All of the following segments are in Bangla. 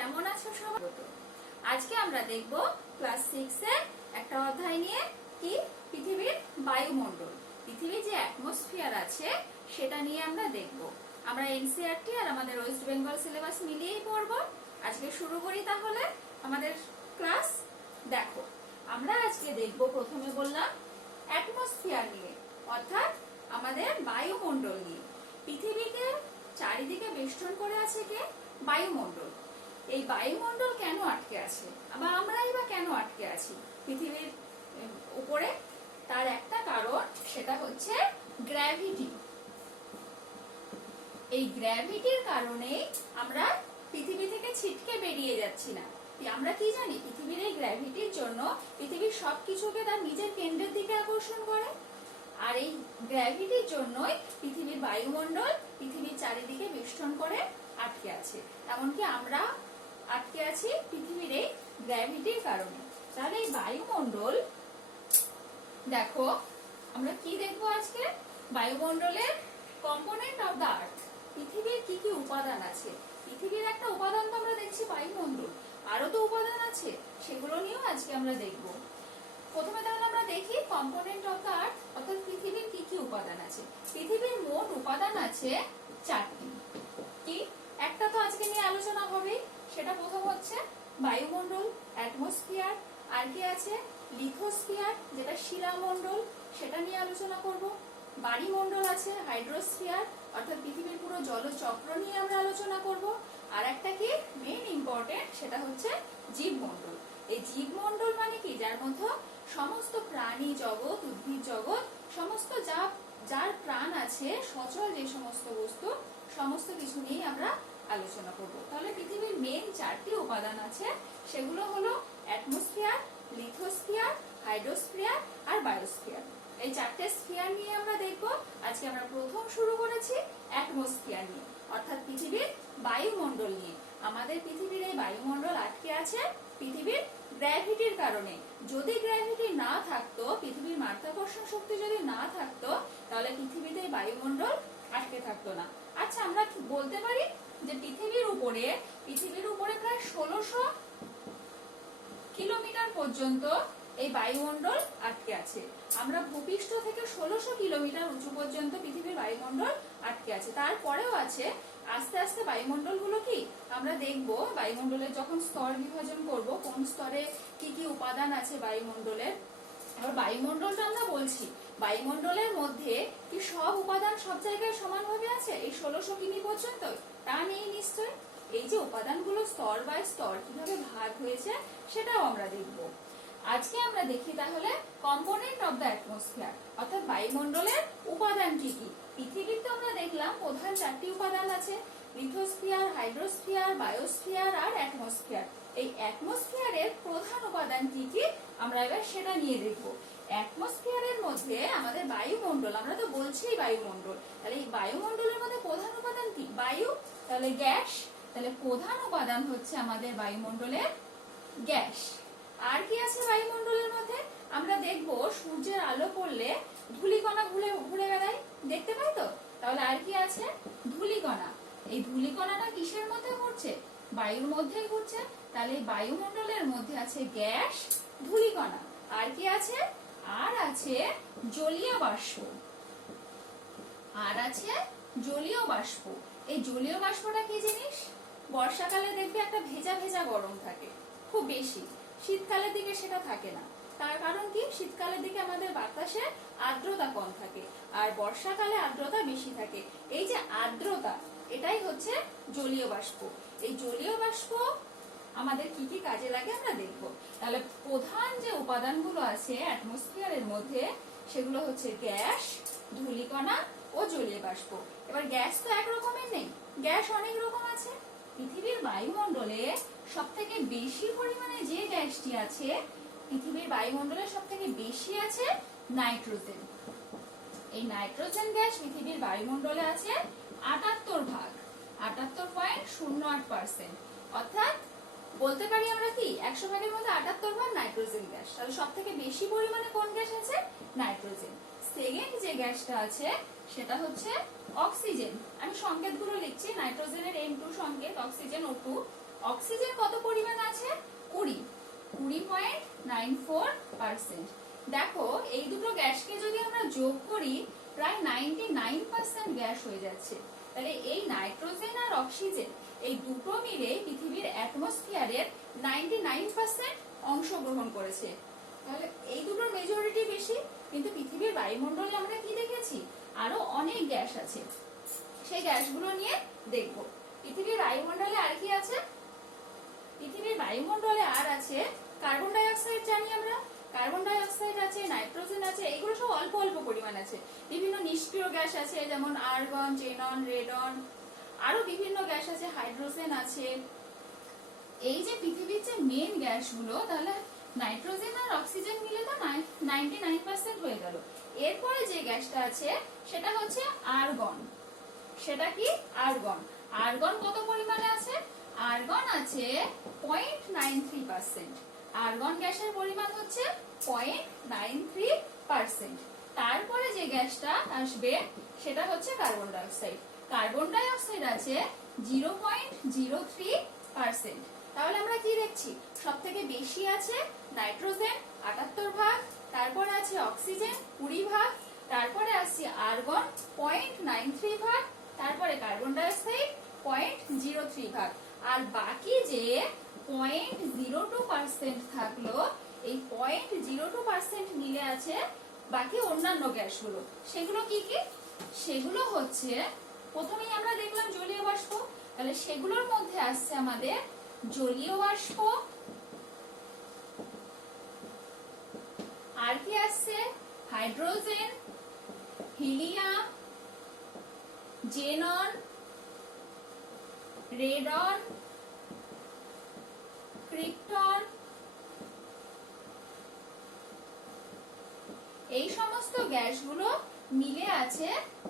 কেমন আছো সবাই? আজকে আমরা দেখব ক্লাস 6 এর একটা অধ্যায় নিয়ে, কি পৃথিবীর বায়ুমণ্ডল। পৃথিবীর যে অ্যাটমসফিয়ার আছে সেটা নিয়ে আমরা দেখব। আমরা এনসিইআরটি আর আমাদের ওয়েস্ট বেঙ্গল সিলেবাস মিলিয়েই পড়ব। আজকে শুরু করি তাহলে আমাদের ক্লাস। দেখো, আমরা আজকে দেখব, প্রথমে বললাম অ্যাটমসফিয়ার নিয়ে, অর্থাৎ আমাদের বায়ুমণ্ডল নিয়ে। পৃথিবীকে চারিদিকে বেষ্টন করে আছে কে? বায়ুমণ্ডল। এই বায়ুমণ্ডল কেন আটকে আছে, বা আমরাই বা কেন আটকে আছি পৃথিবীর উপরে? তার একটা কারণ, সেটা হচ্ছে গ্র্যাভিটি। এই গ্র্যাভিটির কারণে আমরা পৃথিবী থেকে ছিটকে বেরিয়ে যাচ্ছি না। আমরা কি জানি, পৃথিবীর এই গ্র্যাভিটির জন্য পৃথিবীর সবকিছুকে তার নিজের কেন্দ্রের দিকে আকর্ষণ করে। আর এই গ্র্যাভিটির জন্যই পৃথিবীর বায়ুমণ্ডল পৃথিবীর চারিদিকে বেষ্টন করে আটকে আছে। এমনকি আমরা আটকে আছি পৃথিবীর এই গ্র্যাভিটির কারণে। তাহলে এই বায়ুমণ্ডল, দেখো আমরা কি দেখবো আজকে? বায়ুমণ্ডলের কম্পোনেন্ট অফ দ্য আর্থ। পৃথিবীর কি কি উপাদান আছে। পৃথিবীর একটা উপাদান তো আমরা দেখছি বায়ুমণ্ডল, আরো তো উপাদান আছে, সেগুলো নিয়েও আজকে আমরা দেখব। প্রথমে তাহলে আমরা দেখি কম্পোনেন্ট অফ দ্য আর্থ, অর্থাৎ পৃথিবীর কি কি উপাদান আছে। পৃথিবীর মোট উপাদান আছে 4টি। কি? একটা তো আজকে নিয়ে আলোচনা হবে, সেটা প্রথম হচ্ছে বায়ুমণ্ডল, অ্যাটমসফিয়ার। আর কি আছে? লিথোস্ফিয়ার, যেটা শিলামণ্ডল, সেটা নিয়ে আলোচনা করব। বায়ুমণ্ডল আছে হাইড্রোস্ফিয়ার, অর্থাৎ পৃথিবীর পুরো জলচক্র নিয়ে আমরা আলোচনা করব। আর একটা কি মেইন ইম্পর্টেন্ট, সেটা হচ্ছে জীবমণ্ডল। এই জীবমণ্ডল মানে কি? যার মধ্যে সমস্ত প্রাণী জগৎ, উদ্ভিদ জগৎ, সমস্ত যার প্রাণ আছে, সচল যে সমস্ত বস্তু, সমস্ত কিছু নিয়ে আমরা আলোচনা করব। তাহলে পৃথিবীর মেইন 4টি উপাদান আছে, সেগুলো হলো অ্যাটমসফিয়ার, লিথোস্ফিয়ার, হাইড্রোস্ফিয়ার আর বায়োস্ফিয়ার। এই 4টে স্ফিয়ার নিয়ে আমরা দেখব। আজকে আমরা প্রথম শুরু করেছি অ্যাটমসফিয়ার নিয়ে, অর্থাৎ পৃথিবীর বায়ুমণ্ডল নিয়ে। আমাদের পৃথিবীর এই বায়ুমণ্ডল আটকে আছে পৃথিবীর গ্র্যাভিটির কারণে। যদি গ্র্যাভিটি না থাকতো, পৃথিবীর মাধ্যাকর্ষণ শক্তি যদি না থাকতো, তাহলে পৃথিবীতে এই বায়ুমণ্ডল আটকে থাকতো না। আচ্ছা, আমরা বলতে পারি যে পৃথিবীর উপরে প্রায় 1600 কিলোমিটার পর্যন্ত এই বায়ুমণ্ডল আটকে আছে। আমরা ভূপৃষ্ঠ থেকে 1600 কিলোমিটার উঁচু পর্যন্ত পৃথিবীর বায়ুমণ্ডল আটকে আছে। তারপরেও আছে। আস্তে আস্তে বায়ুমণ্ডল গুলো কি আমরা দেখবো, বায়ুমণ্ডলের যখন স্তর বিভাজন করব, কোন স্তরে কি কি উপাদান আছে বায়ুমণ্ডলের। এবার বায়ুমণ্ডলটা আমরা বলছি, বায়ুমণ্ডলের মধ্যে কি সব উপাদান সব জায়গায় সমানভাবে আছে এই 1600 কিমি পর্যন্ত? তা নেই নিশ্চয়। এই যে উপাদানগুলো স্তর বাই স্তর কিভাবে ভাগ হয়েছে, সেটাও আমরা দেখব। আজকে আমরা দেখি তাহলে কম্পোনেন্ট অফ দ্য অ্যাটমসফিয়ার, অর্থাৎ বায়ুমণ্ডলের উপাদান কি কি। পৃথিবীতে আমরা দেখলাম প্রধান 4টি উপাদান আছে, লিথোস্ফিয়ার, হাইড্রোস্ফিয়ার, বায়োস্ফিয়ার আর অ্যাটমসফিয়ার। এই অ্যাটমসফিয়ারের প্রধান উপাদান কি কি আমরা এবার সেটা নিয়ে দেখব। অ্যাটমসফিয়ারের মধ্যে আমাদের বায়ুমণ্ডল, আমরা তো বলছি বায়ুমণ্ডল, তাহলে এই বায়ুমণ্ডলের মধ্যে প্রধান উপাদান কি? বায়ু, তাহলে গ্যাস। তাহলে প্রধান উপাদান হচ্ছে আমাদের বায়ুমণ্ডলের গ্যাস। আর কি আছে বায়ুমণ্ডলের মধ্যে? আমরা দেখব সূর্যের আলো পড়লে ধূলিকণা ঘুরে বেড়ায়, দেখতে পাই তো। তাহলে আর কি আছে? ধূলিকণা। এই ধূলিকণাটা কিসের মধ্যে ঘুরছে? বায়ুর মধ্যেই ঘুরছে। তাহলে বায়ুমণ্ডলের মধ্যে আছে গ্যাস, ধূলিকণা। আর কি আছে? আর আছে জলীয় বাষ্প। আর আছে জলীয় বাষ্প। এই জলীয় বাষ্পটা কি জিনিস? বর্ষাকালে দেখবে একটা ভেজা ভেজা গরম থাকে খুব বেশি, শীতকালের দিকে সেটা থাকে না। তার কারণ কি? শীতকালের দিকে আমাদের বাতাসে আর্দ্রতা কম থাকে, আর বর্ষাকালে আর্দ্রতা বেশি থাকে। এই যে আর্দ্রতা, এটাই হচ্ছে জলীয় বাষ্প। এই জলীয় বাষ্প আমাদের কি কি কাজে লাগে আমরা দেখব। তাহলে প্রধান যে উপাদানগুলো আছে অ্যাটমসফিয়ারের মধ্যে, সেগুলো হচ্ছে গ্যাস, ধূলিকণা ও জলীয় বাষ্প। এবার গ্যাস তো এক রকমের নেই, গ্যাস অনেক রকম আছে। পৃথিবীর বায়ুমণ্ডলে সব থেকে বেশি পরিমাণে যে গ্যাসটি আছে, পৃথিবীর বায়ুমণ্ডলে সব থেকে বেশি আছে নাইট্রোজেন। এই নাইট্রোজেন গ্যাস পৃথিবীর বায়ুমণ্ডলে আছে 78 ভাগ, 78.08%। অর্থাৎ বলতে পারি আমরা কি 100 ভাগের মধ্যে 78 ভাগ নাইট্রোজেন গ্যাস। তাহলে সব থেকে বেশি পরিমাণে কোন গ্যাস আছে? নাইট্রোজেন। সেকেন্ড যে গ্যাসটা আছে সেটা হচ্ছে অক্সিজেন। আমি সংকেতগুলো লিখছি, নাইট্রোজেনের N2 সংকেত, অক্সিজেন O2। অক্সিজেন কত পরিমাণ আছে? 20.94%। দেখো এই দুটো গ্যাসকে যদি আমরা যোগ করি প্রায় 99% গ্যাস হয়ে যাচ্ছে। তাহলে এই নাইট্রোজেন আর অক্সিজেন এই দুটো মিলে পৃথিবীর অ্যাটমসফিয়ারের 99% অংশগ্রহণ করেছে। তাহলে এই দুটোর মেজরিটি বেশি। কিন্তু পৃথিবীর বায়ুমণ্ডলে আমরা কি দেখেছি? আরো অনেক গ্যাস আছে, সেই গ্যাসগুলো নিয়ে দেখব। পৃথিবীর বায়ুমণ্ডলে আর কি আছে? পৃথিবীর বায়ুমণ্ডলে আর আছে কার্বন ডাই অক্সাইড, জানি আমরা। কার্বন ডাই অক্সাইড আছে, নাইট্রোজেন আছে, এইগুলো সব অল্প অল্প পরিমাণ আছে। বিভিন্ন নিষ্ক্রিয় গ্যাস আছে, যেমন আর্গন, জেনন, রেডন, আরো বিভিন্ন গ্যাস আছে, হাইড্রোজেন আছে। এই যে পৃথিবীর যে মেন গ্যাসগুলো, তাহলে নাইট্রোজেন আর অক্সিজেন মিলে তো 99% হয়ে গেল। এরপরে যে গ্যাসটা আছে সেটা হচ্ছে আর্গন। সেটা কি? আর্গন। আর্গন কত পরিমাণে আছে? আর্গন আছে 0.93%। আর্গন গ্যাসের পরিমাণ হচ্ছে 0.93%। তারপরে যে গ্যাসটা আসবে সেটা হচ্ছে carbon die oxide. Carbon die oxide আছে 0.03%। তাহলে আমরা কি দেখছি? সব থেকে বেশি আছে নাইট্রোজেন 78 ভাগ, তারপরে আছে অক্সিজেন 20 ভাগ, তারপরে আসছে আর্গন 0.93 ভাগ, তারপরে কার্বন ডাই অক্সাইড 0.03 ভাগ। আর বাকি যে 0.02% থাকলো, এই 0.02% মিলে আছে বাকি অন্যান্য গ্যাসগুলো। সেগুলো কি কি? সেগুলো হচ্ছে, প্রথমেই আমরা দেখলাম জলীয় বাষ্প। তাহলে সেগুলোর মধ্যে আসছে আমাদের জলীয় বাষ্প, আর কি আসছে? Hydrogen, helium, xenon, radon, krypton. এই সমস্ত গ্যাসগুলো মিলে আছে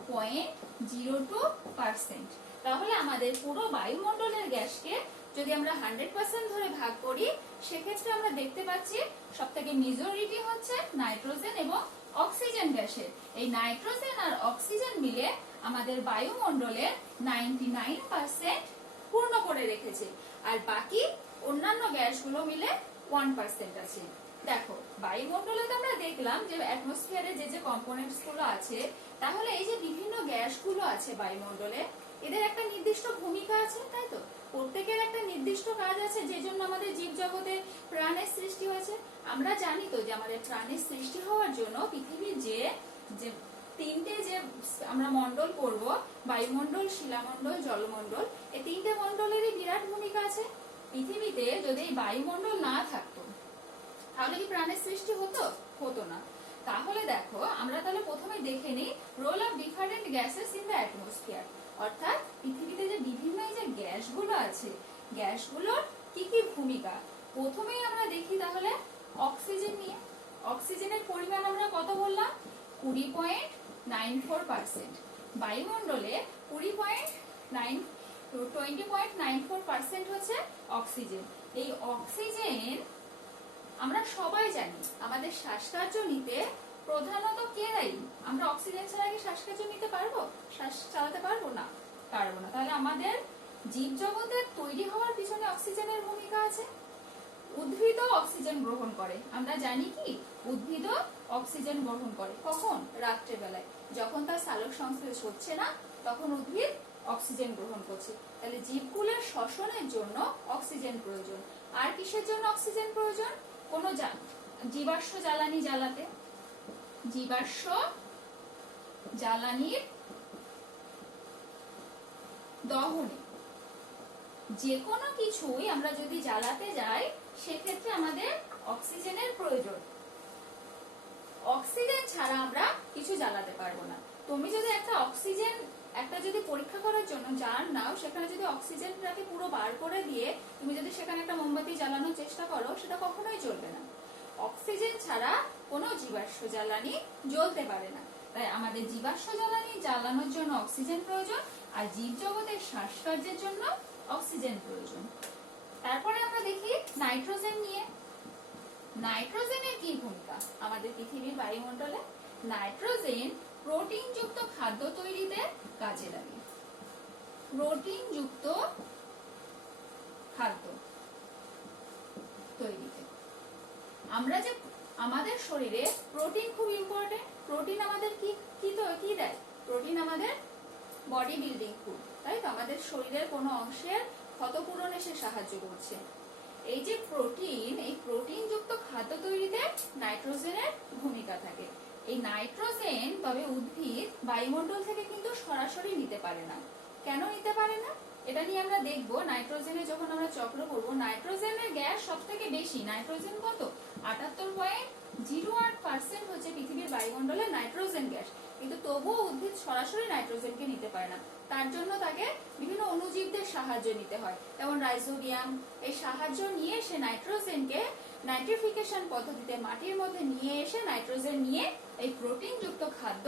0.02%। তাহলে আমাদের পুরো বায়ুমণ্ডলের গ্যাসকে যদি আমরা 100% ধরে ভাগ করি, সেক্ষেত্রে আমরা দেখতে পাচ্ছি সব থেকে মেজরিটি হচ্ছে নাইট্রোজেন এবং অক্সিজেন গ্যাসের। এই নাইট্রোজেন আর অক্সিজেন মিলে আমাদের বায়ুমণ্ডলের 99% পূর্ণ করে রেখেছে। আর বাকি অন্যান্য গ্যাসগুলো মিলে 1% আছে। দেখো বায়ুমণ্ডলে তো আমরা দেখলাম যে অ্যাটমসফিয়ারে যে যে কম্পোনেন্টস গুলো আছে, তাহলে এই যে বিভিন্ন গ্যাসগুলো আছে বায়ুমণ্ডলে, এদের একটা নির্দিষ্ট ভূমিকা আছে, তাই তো? প্রত্যেকের একটা নির্দিষ্ট কাজ আছে, যে জন্য আমাদের জীবজগতে প্রাণের সৃষ্টি হয়েছে। আমরা জানি তো যে আমাদের প্রাণের সৃষ্টি হওয়ার জন্য পৃথিবীর যে তিনটে যে আমরা মণ্ডল করব, বায়ুমণ্ডল, শিলামণ্ডল, জলমণ্ডল, এই তিনটে মণ্ডলেরই বিরাট ভূমিকা আছে। পৃথিবীতে যদি এই বায়ুমণ্ডল না থাকতো, তাহলে কি প্রাণের সৃষ্টি হতো? হতো না। তাহলে দেখো আমরা তাহলে প্রথমে দেখে নিই role of different gases in the atmosphere. অর্থাৎ পৃথিবীতে যে বিভিন্ন যে গ্যাসগুলো আছে, গ্যাসগুলোর কি কি ভূমিকা। প্রথমেই আমরা দেখি তাহলে অক্সিজেন নিয়ে। অক্সিজেনের পরিমাণ আমরা কত বললাম? 20.94%। বায়ুমণ্ডলে 20.94% হচ্ছে অক্সিজেন। এই অক্সিজেন আমরা সবাই জানি আমাদের শ্বাসকার্য নিতে প্রধানত কে দায়ী? আমরা অক্সিজেন ছাড়া কি শ্বাসকার্য নিতে পারবো? শ্বাস চালাতে পারবো না? পারবো না। তাহলে আমাদের জীবজগতের তৈরি হওয়ার পিছনে অক্সিজেনের ভূমিকা আছে। উদ্ভিদ অক্সিজেন গ্রহণ করে। আমরা জানি কি উদ্ভিদ অক্সিজেন গ্রহণ করে কখন? রাত্রে বেলায়, যখন তার সালোক সংশ্লেষ হচ্ছে না, তখন উদ্ভিদ অক্সিজেন গ্রহণ করছে। তাহলে জীবকুলের শ্বসনের জন্য অক্সিজেন প্রয়োজন। আর কিসের জন্য অক্সিজেন প্রয়োজন? কোন জীবাশ্ম জ্বালানি জ্বালাতে, জীবাশ্ম জ্বালানির দহনে, যে কোনো কিছুই আমরা যদি জ্বালাতে যাই সেক্ষেত্রে আমাদের অক্সিজেনের প্রয়োজন। অক্সিজেন ছাড়া আমরা কিছু জ্বালাতে পারবো না। তুমি যদি একটা যদি পরীক্ষা করার জন্য জার নাও, সেখানে যদি অক্সিজেনটাকে পুরো বার করে দিয়ে তুমি যদি সেখানে একটা মোমবাতি জ্বালানোর চেষ্টা করো, সেটা কখনোই জ্বলবে না। অক্সিজেন ছাড়া কোনো জীবাশ্ম জ্বালানি জ্বলতে পারে না। তাই আমাদের জীবাশ্ম জ্বালানি জ্বালানোর জন্য অক্সিজেন প্রয়োজন, আর জীবজগতের শ্বাসকার্যের জন্য অক্সিজেন প্রয়োজন। তারপরে আমরা দেখি নাইট্রোজেন নিয়ে। নাইট্রোজেনের কি ভূমিকা আমাদের পৃথিবীর বায়ুমণ্ডলে? নাইট্রোজেন প্রোটিনযুক্ত খাদ্য তৈরিতে কাজে লাগে। প্রোটিনযুক্ত খাদ্য তৈরিতে। আমরা যে আমাদের শরীরে প্রোটিন খুব ইম্পর্টেন্ট। প্রোটিন আমাদের কি কি দেয়? প্রোটিন আমাদের বডি বিল্ডিং ফুড, তাই তো? আমাদের শরীরের কোনো অংশের ক্ষতপূরণে সে সাহায্য করছে। এই যে প্রোটিন, এই প্রোটিন যুক্ত খাদ্য তৈরিতে নাইট্রোজেনের ভূমিকা থাকে। এই নাইট্রোজেন তবে উদ্ভিদ বায়ুমণ্ডল থেকে কিন্তু সরাসরি নিতে পারে না। কেন নিতে পারে না এটা নিয়ে আমরা দেখবো। নাইট্রোজেনে যখন আমরা চক্র করব, নাইট্রোজেনের গ্যাস সব থেকে বেশি। নাইট্রোজেন কত? 78.08% হচ্ছে পৃথিবীর বায়ুমণ্ডলে নাইট্রোজেন গ্যাস। কিন্তু তবুও উদ্ভিদ সরাসরি নাইট্রোজেনকে নিতে পারে না। তার জন্য তাকে বিভিন্ন অণুজীবদের সাহায্য নিতে হয়, যেমন রাইজোবিয়াম। এই সাহায্য নিয়ে সে নাইট্রোজেনকে নাইট্রিফিকেশন পদ্ধতিতে মাটির মধ্যে নিয়ে এসে নাইট্রোজেন নিয়ে এই প্রোটিন যুক্ত খাদ্য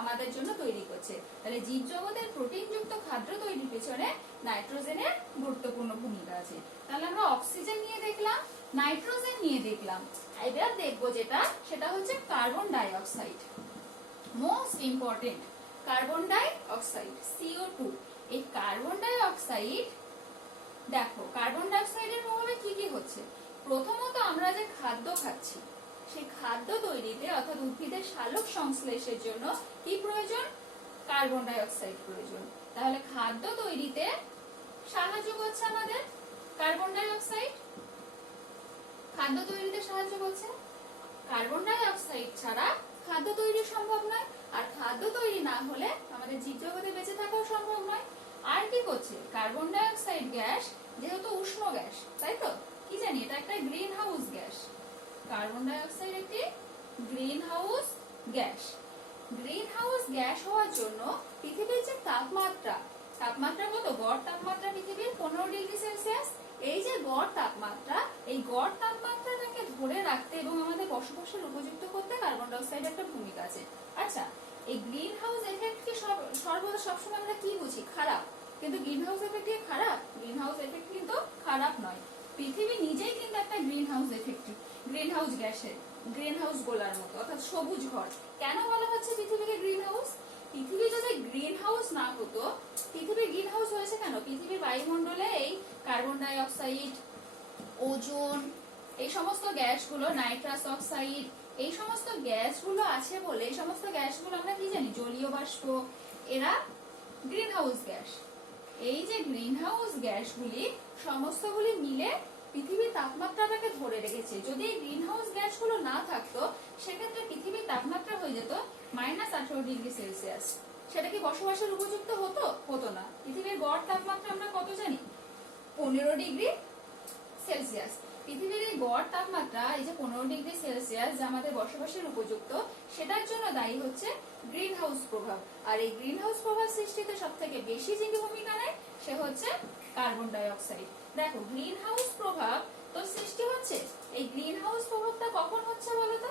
আমাদের জন্য তৈরি করছে। তাহলে জীবজগতের প্রোটিন যুক্ত খাদ্য তৈরির পেছনে নাইট্রোজেনের গুরুত্বপূর্ণ ভূমিকা আছে। তাহলে আমরা অক্সিজেন নিয়ে দেখলাম, নাইট্রোজেন নিয়ে দেখলাম। এবার দেখবো যেটা, সেটা হচ্ছে carbon die oxide. Most important carbon die oxide, CO2। এই কার্বন ডাই অক্সাইড, দেখো কার্বন ডাই অক্সাইডের প্রভাবে কি কি হচ্ছে। প্রথমত আমরা যে খাদ্য খাচ্ছি, সেই খাদ্য তৈরিতে অর্থাৎ উদ্ভিদের সালোক সংশ্লেষের জন্য কি প্রয়োজন? কার্বন ডাই অক্সাইড প্রয়োজন। তাহলে খাদ্য তৈরিতে সাহায্য করছে আমাদের কার্বন ডাই অক্সাইড। খাদ্য তৈরিতে সাহায্য করছে। কার্বন ডাই অক্সাইড ছাড়া খাদ্য তৈরি সম্ভব নয়, আর খাদ্য তৈরি না হলে আমাদের জীবজগতে বেঁচে থাকাও সম্ভব নয়। আর কি করছে? কার্বন ডাই অক্সাইড গ্যাস যেহেতু উষ্ণ গ্যাস, তাই তো? কি জানি, এটা একটা green house gas. Carbon die oxide একটি green house gas. Green house gas হওয়ার জন্য পৃথিবীর যে তাপমাত্রা কত? গড় তাপমাত্রা পৃথিবীর 15 ডিগ্রি সেলসিয়াস। এই যে গড় তাপমাত্রা, এই গড় তাপমাত্রাটাকে ধরে রাখতে এবং আমাদের বসবাসের উপযুক্ত করতে কার্বন ডাই অক্সাইড একটা ভূমিকা আছে। আচ্ছা, এই গ্রিন হাউস এফেক্ট কি সর্বদা সবসময় আমরা কি বুঝি? খারাপ। কিন্তু গ্রিন হাউস এফেক্ট কি খারাপ? গ্রিন হাউস এফেক্ট কিন্তু খারাপ নয়। পৃথিবী নিজেই কিন্তু একটা green house effect, green house গ্যাসের, গ্রিন হাউস গোলার মতো, অর্থাৎ সবুজ ঘর। কেন বলা হচ্ছে পৃথিবীকে গ্রিন হাউস? পৃথিবী যদি গ্রিন হাউস না হতো, পৃথিবী গ্রিন হাউস হয়েছে কেন? পৃথিবীর বায়ুমণ্ডলে এই কার্বন ডাই অক্সাইড, ওজোন, এই সমস্ত গ্যাসগুলো, নাইট্রাস অক্সাইড, এই সমস্ত গ্যাসগুলো আছে বলে, এই সমস্ত গ্যাসগুলো আমরা কি জানি? জলীয় বাষ্প। এরা গ্রিন হাউস গ্যাস। এই যে গ্রিন হাউস গ্যাসগুলি সমস্তগুলি মিলে পৃথিবীর তাপমাত্রাটাকে ধরে রেখেছে। যদি এই গ্রিন হাউস গ্যাসগুলো না থাকতো, সেক্ষেত্রে পৃথিবীর তাপমাত্রা হয়ে যেত -18 ডিগ্রি সেলসিয়াস। সেটা কি বসবাসের উপযুক্ত হতো? হতো না। পৃথিবীর গড় তাপমাত্রা আমরা কত জানি? 15 ডিগ্রি সেলসিয়াস। পৃথিবীর এই গড় তাপমাত্রা, এই যে 15 ডিগ্রি সেলসিয়াস, যা আমাদের বসবাসের উপযুক্ত, সেটার জন্য দায়ী হচ্ছে গ্রিন হাউস প্রভাব। আর এই গ্রিন হাউস প্রভাব সৃষ্টিতে সব থেকে বেশি যিনি ভূমিকা নেয়, সে হচ্ছে কার্বন ডাই অক্সাইড। দেখো, গ্রিন হাউস প্রভাব তো সৃষ্টি হচ্ছে। এই গ্রিন হাউস প্রভাবটা কখন হচ্ছে বলতো?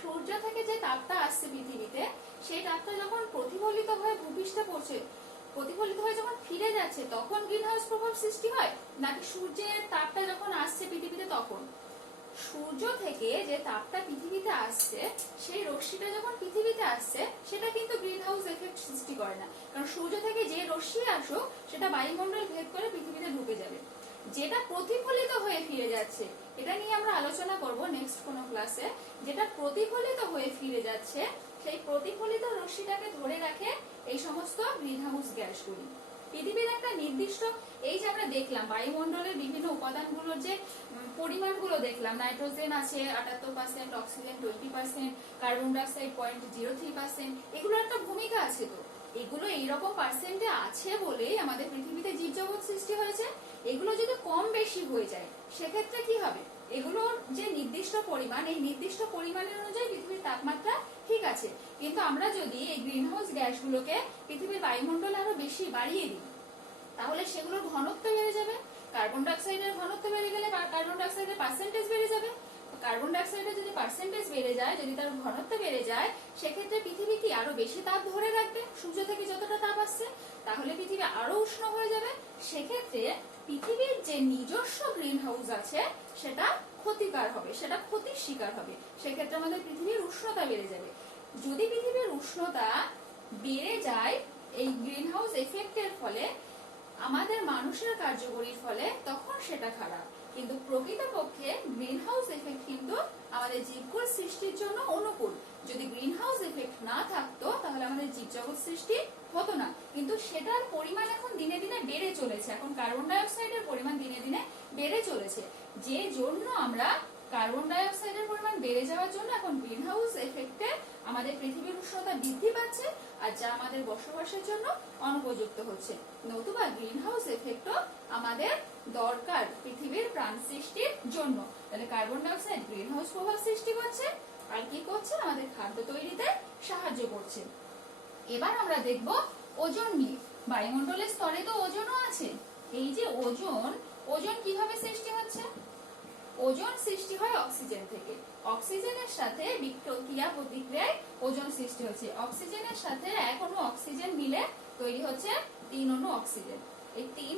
সূর্য থেকে যে তাপটা আসছে পৃথিবীতে, সেই তাপটা যখন প্রতিফলিত হয়ে ভূপৃষ্ঠে পড়ছে, প্রতিফলিত হয়ে যখন ফিরে যাচ্ছে, তখন গ্রিন হাউস প্রভাব সৃষ্টি হয়, নাকি সূর্যের তাপটা যখন আসছে পৃথিবীতে তখন? সূর্য থেকে যে তাপটা পৃথিবীতে আসছে, সেই রশ্মিটা যখন পৃথিবীতে আসছে, সেটা কিন্তু গ্রিন হাউস এফেক্ট সৃষ্টি করে না। কারণ সূর্য থেকে যে রশ্মি আসুক, সেটা বায়ুমণ্ডল ভেদ করে পৃথিবীতে ঢুকে যাবে। যেটা প্রতিফলিত হয়ে ফিরে যাচ্ছে, এটা নিয়ে আমরা আলোচনা করব নেক্সট কোনো ক্লাসে। যেটা প্রতিফলিত হয়ে ফিরে যাচ্ছে, সেই প্রতিফলিত রশ্মিটাকে ধরে রাখে এই সমস্ত গ্রিন হাউস গ্যাসগুলি। পৃথিবীর একটা নির্দিষ্ট, এই যে আমরা দেখলাম বায়ুমণ্ডলের বিভিন্ন উপাদানগুলোর যে পরিমাণগুলো দেখলাম, নাইট্রোজেন আছে 78%, অক্সিজেন 20%, কার্বন ডাই অক্সাইড 0.03%, এগুলোর একটা ভূমিকা আছে। তো এগুলো এইরকম পার্সেন্টে আছে বলেই আমাদের পৃথিবীতে জীবজগৎ সৃষ্টি হয়েছে। এগুলো যদি কম বেশি হয়ে যায়, সেক্ষেত্রে কি হবে? এগুলোর যে নির্দিষ্ট পরিমাণ, এই নির্দিষ্ট পরিমাণের অনুযায়ী পৃথিবীর তাপমাত্রা ঠিক আছে। কিন্তু আমরা যদি এই গ্রিন হাউস গ্যাসগুলোকে পৃথিবীর বায়ুমণ্ডলে আরো বেশি বাড়িয়ে দিই, তাহলে সেগুলোর ঘনত্ব বেড়ে যাবে। কার্বন ডাই অক্সাইডের ঘনত্ব বেড়ে গেলে কার্বন ডাই অক্সাইডের পার্সেন্টেজ বেড়ে যাবে। কার্বন ডাই অক্সাইডের যদি পার্সেন্টেজ বেড়ে যায়, যদি তার ঘনত্ব বেড়ে যায়, সেক্ষেত্রে পৃথিবী কি আরো বেশি তাপ ধরে রাখবে? সূর্য থেকে যতটা তাপ আসছে, তাহলে পৃথিবী আরো উষ্ণ হয়ে যাবে। সেক্ষেত্রে পৃথিবীর যে নিজস্ব গ্রিন হাউস আছে, সেটা ক্ষতিকার হবে, সেটা ক্ষতির শিকার হবে। সেক্ষেত্রে আমাদের পৃথিবীর উষ্ণতা বেড়ে যাবে। যদি পৃথিবীর উষ্ণতা বেড়ে যায় এই গ্রিন হাউস এফেক্টের ফলে, আমাদের মানুষের কার্যকরীর ফলে তখন সেটা খারাপ। কিন্তু প্রকৃতপক্ষে গ্রিন হাউস এফেক্ট কিন্তু আমাদের জীবকুল সৃষ্টির জন্য অনুকূল। যদি গ্রিন হাউস এফেক্ট না থাকতো তাহলে আমাদের জীবজগৎ সৃষ্টি হতো না। কিন্তু সেটার পরিমাণ এখন দিনে দিনে বেড়ে চলেছে। এখন কার্বন ডাই অক্সাইডের পরিমাণ দিনে দিনে বেড়ে চলেছে, যে জন্য আমরা কার্বন ডাই অক্সাইডের পরিমাণ বেড়ে যাওয়ার জন্য এখন গ্রিন হাউস এফেক্টে আমাদের পৃথিবীর উষ্ণতা বৃদ্ধি পাচ্ছে, আর যা আমাদের বসবাসের জন্য অনুপযুক্ত হচ্ছে। নতুবা গ্রিন হাউস এফেক্টও আমাদের দরকার পৃথিবীর প্রাণ সৃষ্টির জন্য। তাহলে carbon die oxide green house প্রভাব সৃষ্টি করছে, আর কি করছে, আমাদের খাদ্য তৈরিতে সাহায্য করছে। এবার আমরা দেখব ওজোন নিয়ে। বায়ুমণ্ডলের স্তরে তো ওজোনও আছে। এই যে ওজোন, ওজোন কিভাবে সৃষ্টি হচ্ছে? ওজোন সৃষ্টি হয় অক্সিজেন থেকে। অক্সিজেনের সাথে ক্রিয়া প্রতিক্রিয়ায় ওজোন সৃষ্টি হচ্ছে। অক্সিজেনের সাথে এক অণু অক্সিজেন মিলে তৈরি হচ্ছে 3 অণু অক্সিজেন। এই 3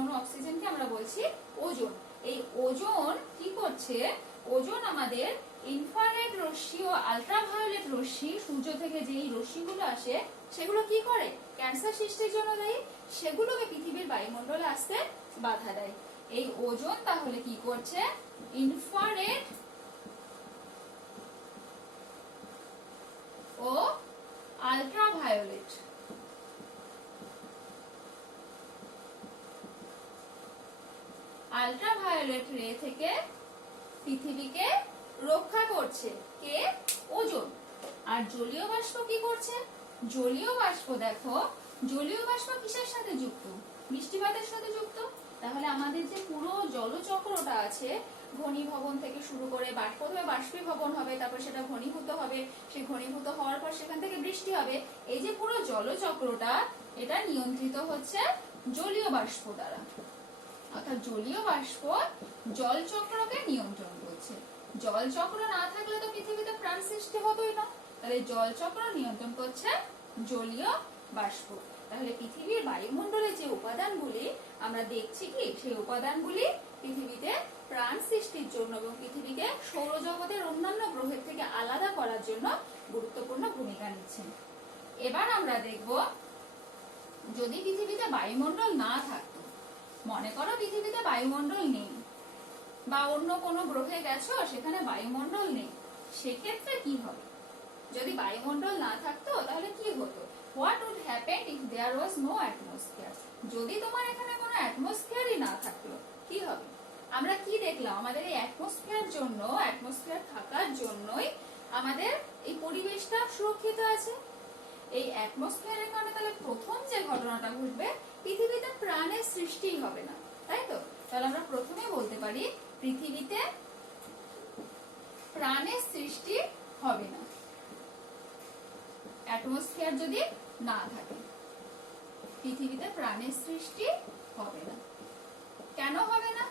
অণু অক্সিজেনকে আমরা বলছি ওজোন। এই ওজোন কি করছে? ওজোন আমাদের ইনফ্রারেড রশ্মি ও আল্ট্রাভায়োলেট রশ্মি, সূর্য থেকে যেই রশ্মিগুলো আসে সেগুলো কি করে? ক্যান্সার সৃষ্টির জন্য দায়ী। সেগুলোকে পৃথিবীর বায়ুমণ্ডলে আসতে বাধা দেয়। এই ওজোন তাহলে কি করছে? ইনফ্রারেড ও আল্ট্রাভায়োলেট রে থেকে পৃথিবীকে রক্ষা করছে কে? ওজোন। আর জলীয় বাষ্প কি করছে? জলীয় বাষ্প দেখো, জলীয় বাষ্প কিসের সাথে যুক্ত? বৃষ্টিপাতের সাথে যুক্ত। তাহলে আমাদের যে পুরো জলচক্রটা আছে, ঘনীভবন থেকে শুরু করে প্রথমে বাষ্পীভবন হবে, তারপর সেটা ঘনীভূত হবে, সেই ঘনীভূত হওয়ার পর সেখান থেকে বৃষ্টি হবে। এই যে পুরো জলচক্রটা, এটা নিয়ন্ত্রিত হচ্ছে জলীয় বাষ্প দ্বারা। অর্থাৎ জলীয় বাষ্প জলচক্রকে নিয়ন্ত্রণ করছে। জলচক্র না থাকলে তো পৃথিবীতে প্রাণ সৃষ্টি হতোই না। তাহলে জলচক্র নিয়ন্ত্রণ করছে জলীয় বাষ্প। তাহলে পৃথিবীর বায়ুমণ্ডলে যে উপাদানগুলি আমরা দেখছি, কি সেই উপাদানগুলি পৃথিবীতে প্রাণ সৃষ্টির জন্য এবং পৃথিবীকে সৌরজগতের অন্যান্য গ্রহের থেকে আলাদা করার জন্য গুরুত্বপূর্ণ ভূমিকা নিচ্ছে। এবার আমরা দেখব, যদি পৃথিবীতে বায়ুমণ্ডল না থাকতো, মনে করো পৃথিবীতে বায়ুমণ্ডল নেই, বা অন্য কোনো গ্রহে গেছো সেখানে বায়ুমণ্ডল নেই, সেক্ষেত্রে কি হবে? যদি বায়ুমণ্ডল না থাকতো তাহলে কি হতো? What would happen if there was no atmosphere? যদি তোমার এখানে কোনো অ্যাটমসফিয়ারই না থাকলো, কি হবে? আমরা কি দেখলাম? আমাদের এই অ্যাটমসফিয়ার থাকার জন্যই আমাদের এই পরিবেশটা সুরক্ষিত আছে। এই অ্যাটমসফিয়ারের কারণে তাহলে প্রথম যে ঘটনাটা ঘটবে, পৃথিবীতে প্রাণের সৃষ্টি হবে না, তাই তো? তাহলে আমরা প্রথমে বলতে পারি পৃথিবীতে প্রাণের সৃষ্টি হবে না, অ্যাটমসফিয়ার যদি না থাকে। পৃথিবীতে প্রাণের সৃষ্টি হবে না। কেন হবে না?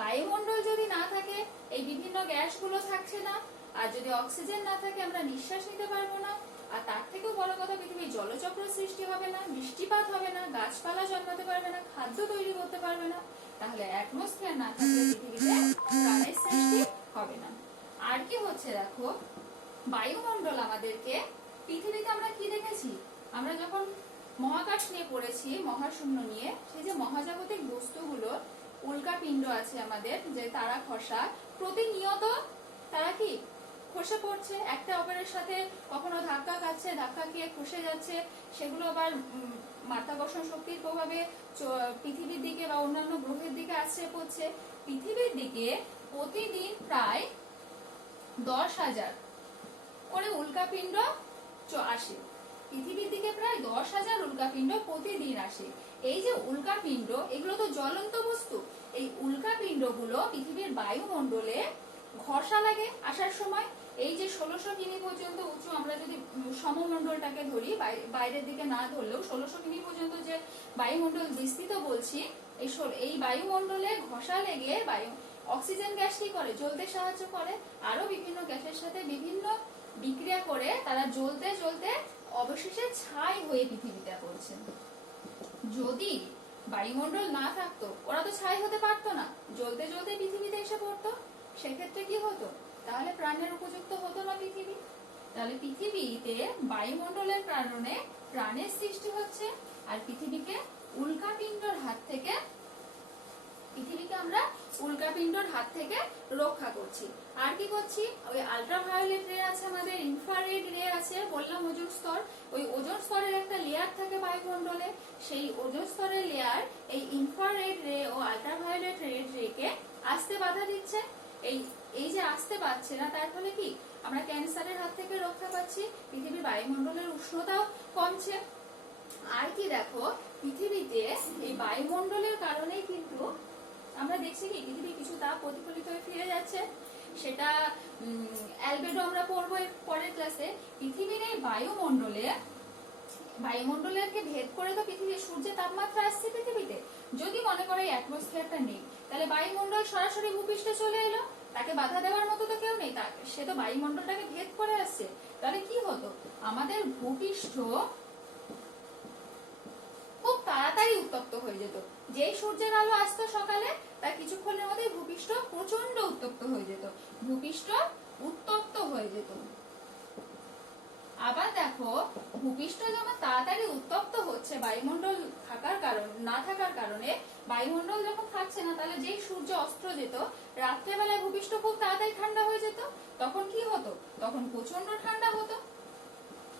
বায়ুমণ্ডল যদি না থাকে, এই বিভিন্ন গ্যাসগুলো থাকছে না, আর যদি অক্সিজেন না থাকে আমরা নিঃশ্বাস নিতে পারবো না। আর তার থেকেও বড় কথা, পৃথিবীর জলচক্র সৃষ্টি হবে না, বৃষ্টিপাত হবে না, গাছপালা জন্মাতে পারবে না, খাদ্য তৈরি করতে পারবে না। তাহলে অ্যাটমসফিয়ার না থাকলে পৃথিবীতে প্রাণের সৃষ্টি হবে না। আর কি হচ্ছে দেখো, বায়ুমণ্ডল আমাদেরকে, পৃথিবীতে আমরা কি দেখেছি? আমরা যখন মহাকাশ নিয়ে পড়েছি, মহাশূন্য নিয়ে, সেই যে মহাজাগতিক বস্তুগুলো, উল্কাপিণ্ড আছে আমাদের, যে তারা খসা, প্রতিনিয়ত তারা কি খসে পড়ছে, একটা অপরের সাথে কখনো ধাক্কা খাচ্ছে, ধাক্কা খেয়ে খসে যাচ্ছে। সেগুলো আবার মাধ্যাকর্ষণ শক্তির প্রভাবে পৃথিবীর দিকে বা অন্যান্য গ্রহের দিকে আছড়ে পড়ছে। পৃথিবীর দিকে প্রতিদিন প্রায় 10,000 করে উল্কাপিণ্ড আসে। পৃথিবীর দিকে প্রায় 10,000 উল্কাপিণ্ড প্রতিদিন আসে। এই যে উল্কাপিণ্ড, এগুলো তো জ্বলন্ত বস্তু। এই উল্কাপিণ্ডগুলো পৃথিবীর বায়ুমণ্ডলে ঘষা লাগে আসার সময়। এই যে 1600 কিমি পর্যন্ত উঁচু, আমরা যদি সমমণ্ডলটাকে ধরি, বাইরের দিকে না ধরলেও 1600 কিমি পর্যন্ত যে বায়ুমণ্ডল বিস্তৃত বলছি, এই বায়ুমণ্ডলে ঘষা লেগে অক্সিজেন গ্যাস কি করে? জ্বলতে সাহায্য করে। আরো বিভিন্ন গ্যাসের সাথে বিভিন্ন বিক্রিয়া করে তারা জ্বলতে জ্বলতে অবশেষে ছাই হয়ে পৃথিবীতে পড়ছে। যদি বায়ুমণ্ডল না থাকতো, ওরা তো ছাই হতে পারতো না, জ্বলতে জ্বলতে পৃথিবীতে এসে পড়তো। সেক্ষেত্রে কি হতো? তাহলে প্রাণের উপযুক্ত হতো না পৃথিবী। তাহলে পৃথিবীতে বায়ুমণ্ডলের কারণে প্রাণের সৃষ্টি হচ্ছে, আর পৃথিবীকে উল্কাপিণ্ডর হাত থেকে পৃথিবীকে আমরা উল্কাপিণ্ডর হাত থেকে রক্ষা করছি। আর কি করছি, ওই আল্ট্রাভায়োলেট রে আছে, আমাদের ইনফ্রারেড রে আছে, বললাম ওজোন স্তর, ওই ওজোন স্তরের একটা লেয়ার থাকে বায়ুমণ্ডলে, সেই ওজোন স্তরের লেয়ার এই ইনফ্রারেড রে ও আল্ট্রাভায়োলেট রেকে আসতে বাধা দিচ্ছে। এই যে আসতে পারছে না, তার ফলে কি আমরা ক্যান্সারের হাত থেকে রক্ষা পাচ্ছি, পৃথিবীর বায়ুমণ্ডলের উষ্ণতাও কমছে। আর কি দেখো, পৃথিবীতে এই বায়ুমণ্ডলের কারণেই কিন্তু আমরা দেখছি কি পৃথিবীর কিছু তাপ প্রতিফলিত হয়ে ফিরে যাচ্ছে, সেটা অ্যালবেডো আমরা পড়বো পরের ক্লাসে। পৃথিবীর এই বায়ুমণ্ডলকে ভেদ করে তো পৃথিবীর সূর্যের তাপমাত্রা আসছে পৃথিবীতে। যদি মনে করো এই অ্যাটমসফিয়ারটা নেই, তাহলে বায়ুমণ্ডল সরাসরি ভূপৃষ্ঠে চলে এলো, তাকে বাধা দেওয়ার মতো তো কেউ নেই, সে তো বায়ুমণ্ডলটাকে ভেদ করে আসছে। তাহলে কি হতো, আমাদের ভূপৃষ্ঠ খুব তাড়াতাড়ি উত্তপ্ত হয়ে যেত। যেই সূর্যের আলো আসতো সকালে, তার কিছুক্ষণের মধ্যে ভূপৃষ্ঠ প্রচন্ড উত্তপ্ত হয়ে যেত, ভূপৃষ্ঠ উত্তপ্ত হয়ে যেত। আবার দেখো, ভূপৃষ্ঠ যেমন তাড়াতাড়ি উত্তপ্ত হচ্ছে বায়ুমণ্ডল না থাকার কারণে, বায়ুমণ্ডল যখন থাকছে না, তাহলে যেই সূর্য অস্ত যেত, রাত্রেবেলায় ভূপৃষ্ঠ খুব তাড়াতাড়ি ঠান্ডা হয়ে যেত। তখন কি হতো, তখন প্রচন্ড ঠান্ডা হতো।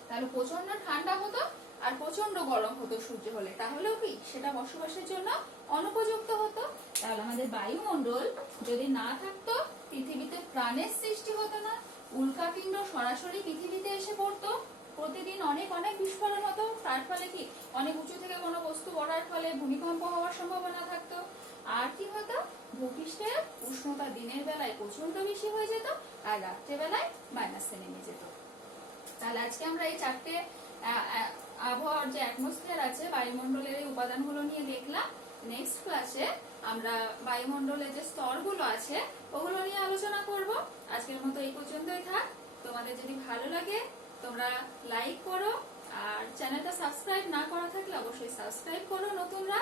তাহলে প্রচন্ড ঠান্ডা হতো আর প্রচন্ড গরম হতো সূর্য হলে, তাহলেও কি সেটা বসবাসের জন্য অনুপযুক্ত হতো। তাহলে আমাদের বায়ুমণ্ডল যদি না থাকতো, পৃথিবীতে প্রাণের সৃষ্টি হতো না, উল্কাপিণ্ড সরাসরি পৃথিবীতে এসে পড়তো, প্রতিদিন অনেক অনেক বিস্ফোরণ হতো, তার ফলে কি অনেক উঁচু থেকে কোনো বস্তু পড়ার ফলে ভূমিকম্প হওয়ার সম্ভাবনা থাকতো। আর কি হতো, ভূপৃষ্ঠের উষ্ণতা দিনের বেলায় প্রচন্ড বেশি হয়ে যেত আর রাত্রেবেলায় মাইনাসে নেমে যেত। তাহলে আজকে আমরা এই চারটে আবহাওয়ার যে অ্যাটমসফিয়ার আছে, বায়ুমণ্ডলের এই উপাদানগুলো নিয়ে দেখলাম। নেক্সট ক্লাসে আমরা বায়ুমণ্ডলের যে স্তরগুলো আছে ওগুলো নিয়ে আলোচনা করব। আজকের মতো এই পর্যন্তই থাক। তোমাদের যদি ভালো লাগে তোমরা লাইক করো, আর চ্যানেলটা সাবস্ক্রাইব না করা থাকলে অবশ্যই সাবস্ক্রাইব করো নতুনরা।